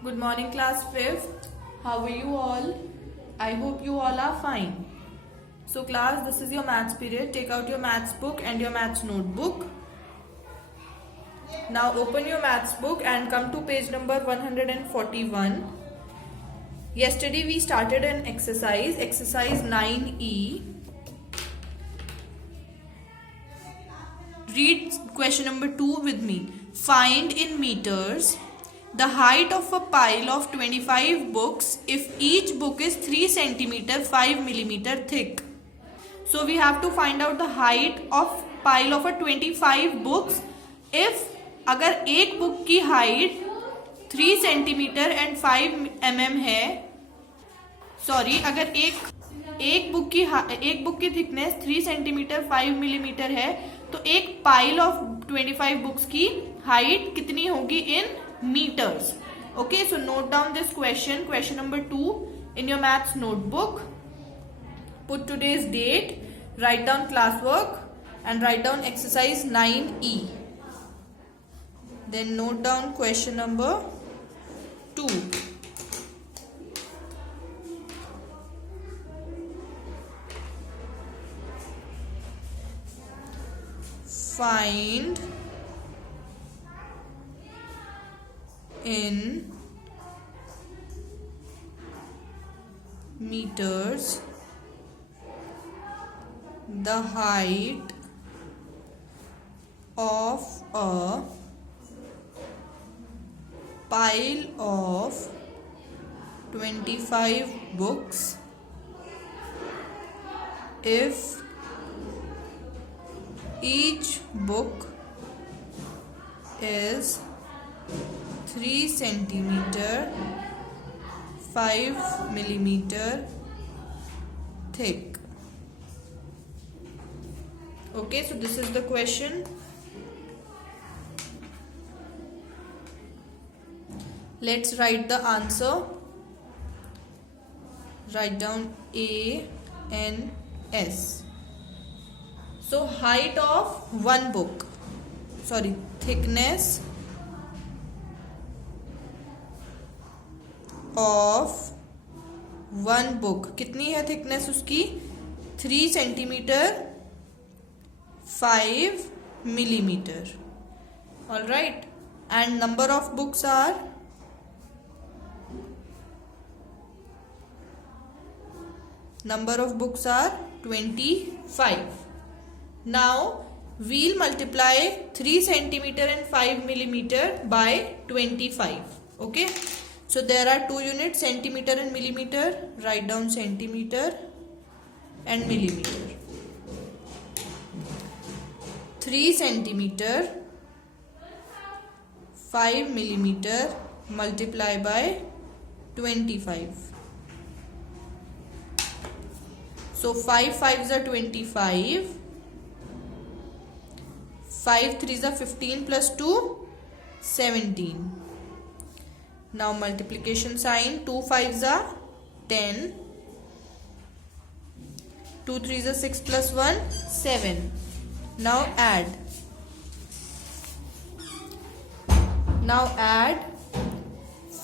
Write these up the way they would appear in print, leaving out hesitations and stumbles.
Good morning, class 5th. How are you all? I hope you all are fine. So class, this is your maths period. Take out your maths book and your maths notebook. Now open your maths book and come to page number 141. Yesterday we started an exercise 9E. Read question number 2 with me. Find in meters the height of a pile of 25 books if each book is 3 centimeter 5 millimeter thick. So we have to find out the height of pile of a 25 books if अगर एक book की height 3 centimetre and 5 mm है, sorry, अगर एक book की thickness 3 centimetre 5 millimetre है तो एक पाइल ऑफ 25 बुक्स की हाइट कितनी होगी in metres. Okay, so note down this question number 2 in your maths notebook. Put today's date, write down classwork and write down exercise 9E. Then note down question number 2. Find in meters the height of a pile of 25 books if each book is 3 centimeter 5 millimeter thick. Okay, so this is the question. Let's write the answer. Write down A N S. So height of one book, sorry, thickness of one book. कितनी है thickness उसकी? 3 centimetre 5 millimeter. All right, and number of books are number of books are 25. Now we'll multiply 3 centimeter and 5 millimeter by 25. Okay, so there are two units, centimeter and millimeter. Write down centimeter and millimeter. 3 centimeter 5 millimeter multiply by 25. So 5 5s are 25, 5 3s are 15 plus 2 17. Now multiplication sign, 2 5s are 10, 2 3s are 6 plus 1 7. Now add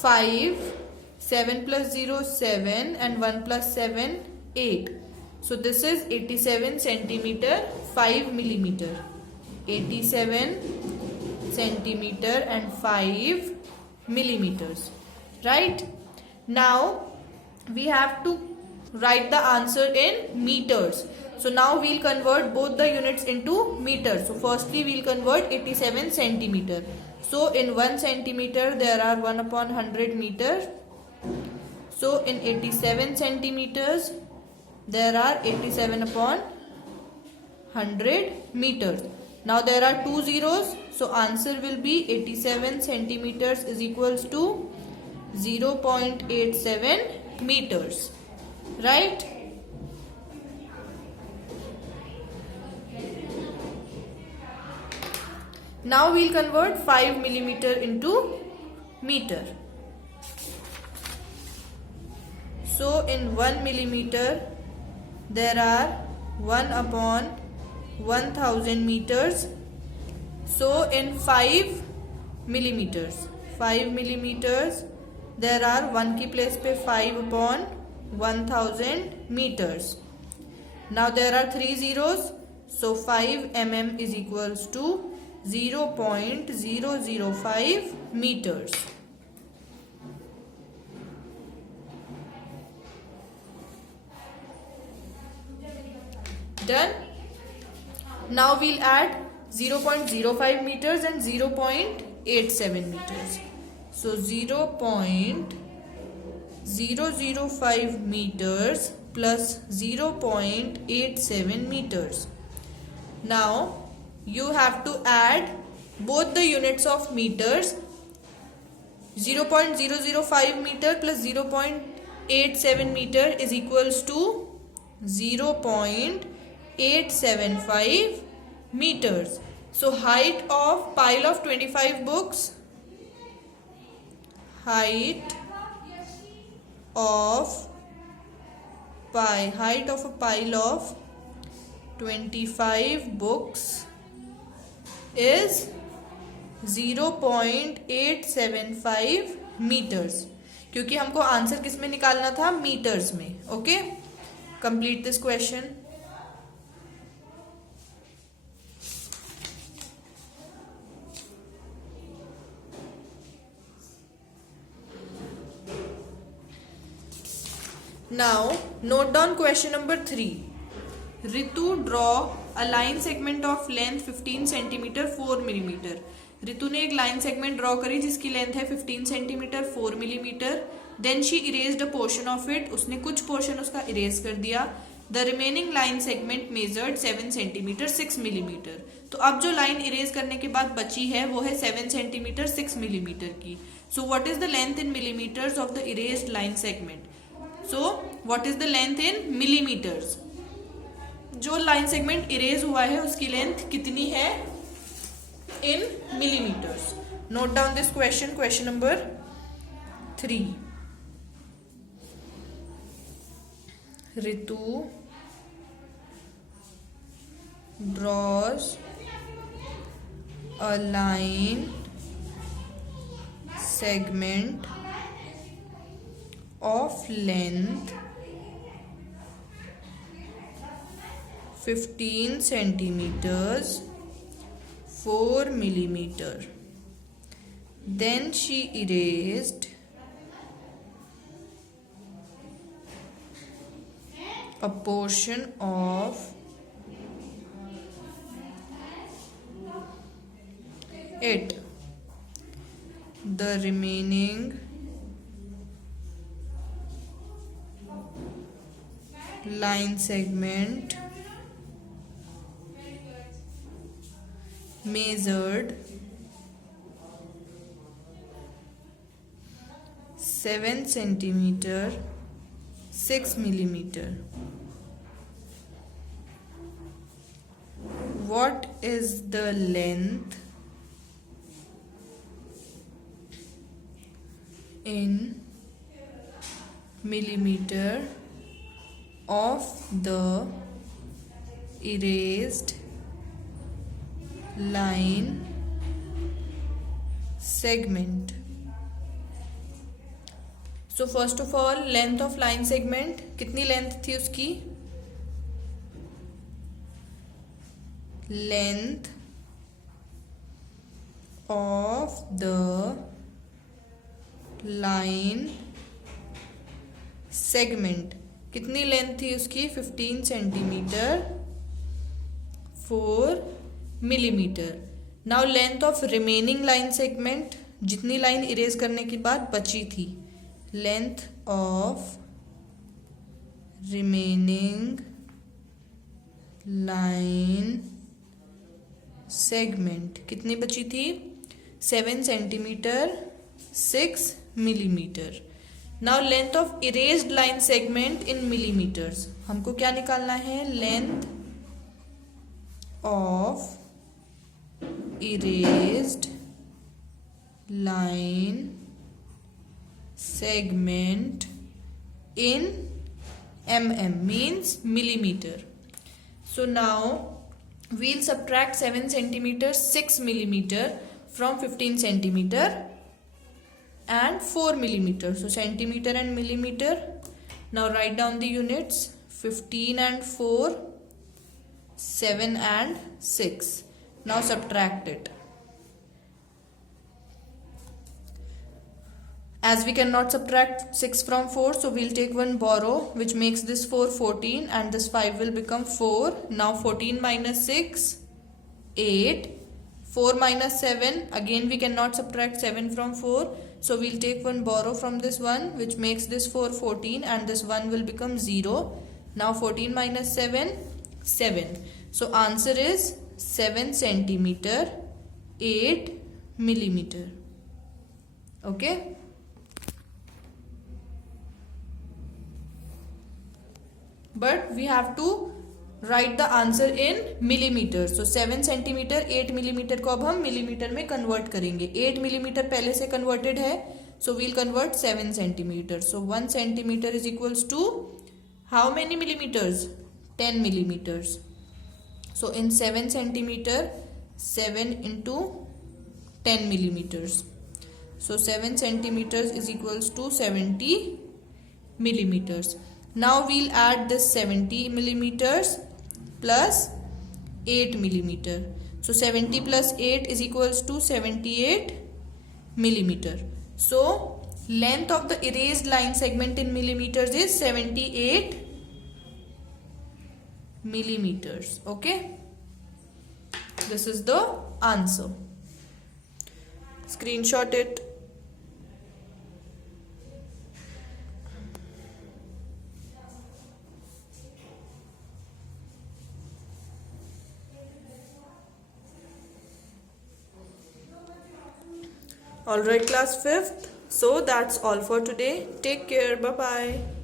5, 7 plus 0 7 and 1 plus 7 8. So this is 87 centimeter 5 millimeter. 87 centimeter and 5 millimeters. Right? Now we have to write the answer in meters. So now we'll convert both the units into meters. So firstly we'll convert 87 centimeter. So in 1 centimeter there are 1 upon 100 meter. So in 87 centimeters there are 87 upon 100 meters. Now there are two zeros, so answer will be 87 centimeters is equals to 0.87 meters. Right? Now we'll convert 5 millimeter into meter. So in 1 millimeter there are 1 upon 1000 meters. So in 5 millimeters there are 1 की place पे 5/1000 meters. Now there are 3 zeros, so 5 mm is equals to 0.005 meters. Done. Now we'll add 0.05 meters and 0.87 meters. So 0.005 meters plus 0.87 meters. Now you have to add both the units of meters. 0.005 meter plus 0.87 meter is equals to 0.875 meters. So height of pile of 25 books, height of a pile of 25 books is 0.875 meters. क्योंकि हमको answer किस में निकालना था, metres में. Okay, complete this question. Now note down question number 3. Ritu draw a line segment of length 15 centimeter 4 millimeter. Ritu ने एक line segment draw करी जिसकी लेंथ है 15 centimetre 4 millimetre. Then she erased a portion of it. उसने कुछ portion उसका erase कर दिया. The remaining line segment measured 7 centimetre 6 millimetre. तो अब जो लाइन इरेज करने के बाद बची है वो है 7 सेंटीमीटर 6 मिलीमीटर की. So what is the length in millimetres of the erased line segment? So what is the length in millimetres? जो लाइन सेगमेंट इरेज हुआ है उसकी लेंथ कितनी है in millimetres? Note down this question, question number 3. रितु draws a line segment of length 15 centimeters 4 millimeter. Then she erased a portion of it. The remaining line segment measured 7 centimeter 6 millimeter. What is the length in millimeter of the erased line segment? So first of all, length of line segment, कितनी length थी उसकी? Length of the line segment, कितनी length थी उसकी? 15 centimetre 4 millimetre. Now length of remaining line segment, जितनी line erase करने के बाद बची थी. Length of remaining line segment कितनी बची थी? 7 centimetre 6 millimetre. Now length of erased line segment in millimetres, हमको क्या निकालना है? Length of erased line segment in mm means millimeter. So now we'll subtract 7 centimeter 6 millimeter from 15 centimeter and 4 millimeter. So centimeter and millimeter. Now write down the units. 15 and 4, 7 and 6. Now subtract it. As we cannot subtract 6 from 4, so we'll take one borrow, which makes this 4 14 and this 5 will become 4. Now 14 minus 6, 8. 4 minus 7, again we cannot subtract 7 from 4. So we'll take one borrow from this one, which makes this 4 14 and this 1 will become 0. Now 14 minus 7, 7. So answer is 7 centimeter, 8 millimeter. Okay. But we have to write the answer in millimeters. So 7 centimeter, 8 millimeter को अब हम millimeter में convert करेंगे. 8 millimeter पहले से converted है. So we'll convert 7 centimeter. So 1 centimeter is equals to how many millimeters? 10 millimeters. So in 7 centimeter, 7 into 10 millimeters. So 7 centimeters is equals to 70 millimeters. Now we'll add this 70 millimeters plus 8 millimeter. So 70 plus 8 is equals to 78 millimeter. So length of the erased line segment in millimeters is 78 millimeters. Okay. This is the answer. Screenshot it. Alright, class 5th. So that's all for today. Take care. Bye bye.